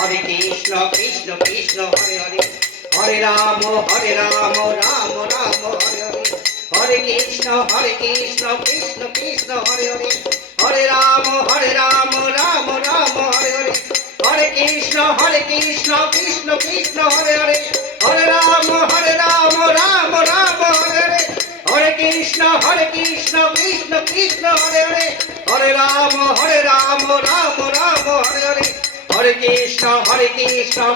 Hare Krishna Krishna Krishna Hare Hare Hare Rama Rama Rama Hare Hare Hare Krishna Krishna Krishna Hare Hare Hare Rama Rama Rama Hare Hare Hare Krishna Krishna Krishna Hare Hare Hare Rama Rama Rama Hare Hare Hare Krishna Krishna Krishna Hare Hare Hare Rama Rama Rama Hare Hare Hare Krishna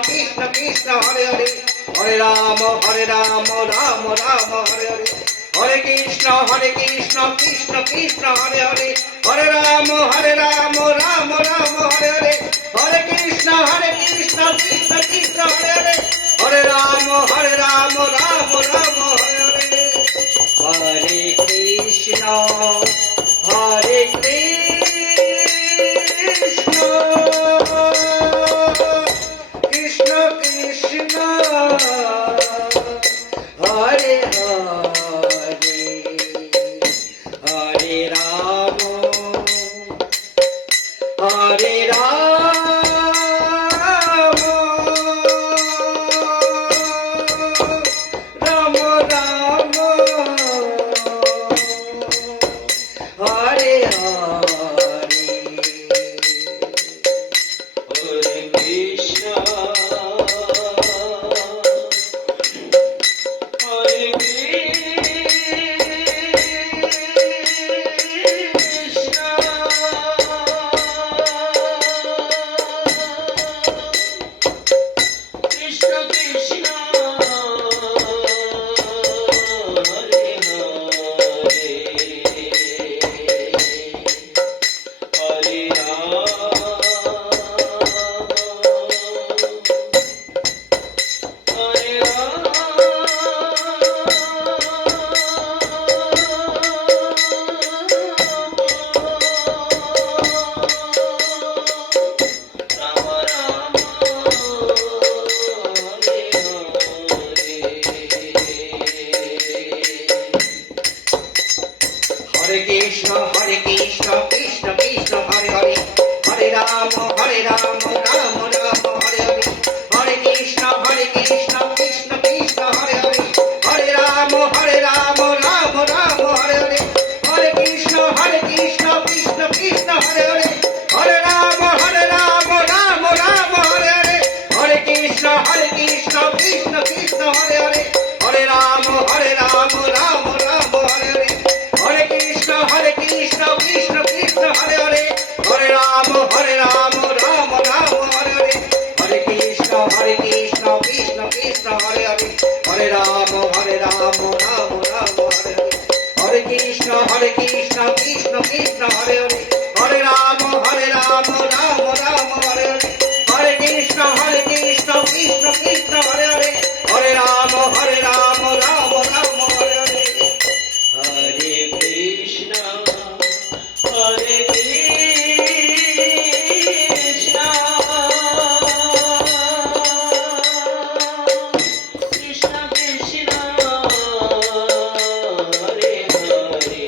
Krishna Krishna Hare Hare Hare Rama Rama Rama Hare Hare Hare Krishna Krishna Krishna Hare Hare Hare Rama Rama Rama Hare Hare Hare Krishna Krishna Krishna Hare Hare Hare Rama Rama Rama Hare Hare Hare Krishna Hare Krishna Krishna Krishna Hare Hare Hare Rama Hare Rama Rama Rama Hare Hare Hare Krishna Hare Krishna Krishna Krishna Hare Hare Hare Hare Krishna Krishna Krishna Hare Hare Hare Rama Rama Rama Hare Hare Hare Krishna Krishna Krishna Hare Hare Hare Rama Rama Rama Hare Hare Hare Krishna Krishna Krishna Hare Hare Hare Rama Rama Rama Hare Hare Hare Krishna Krishna Krishna Hare Hare Hare Rama Rama Rama Hare Hare Hare Krishna Krishna Krishna Hare Hare Hare Rama Rama Rama Hare Hare Hare Krishna Krishna Krishna Hare Hare Hare Rama Rama Rama Hare Hare Hare Krishna Krishna Krishna Hare Hare Hare Rama Rama Rama Hare Hare Hare Krishna Krishna Krishna Hare Hare Hare Rama Rama Rama Hare Hare Hare Krishna Hare Krishna, Krishna Krishna, Hare Hare,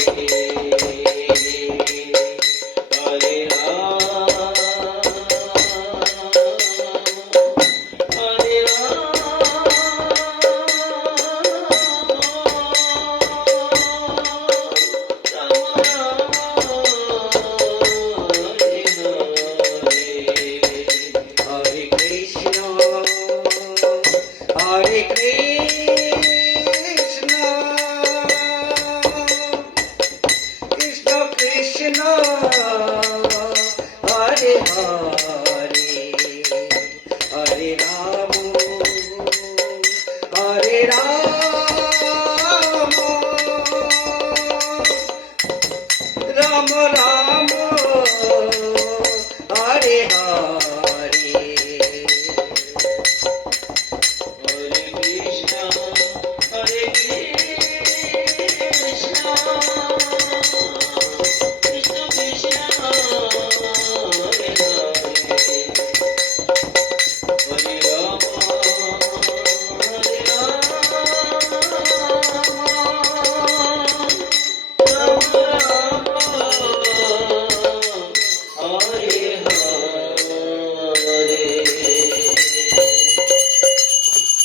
Hare Rama, Hare Hare Krishna, Hare Krishna, Krishna Krishna, Hare Hare, Hare Rama, Hare Rama, Rama Rama.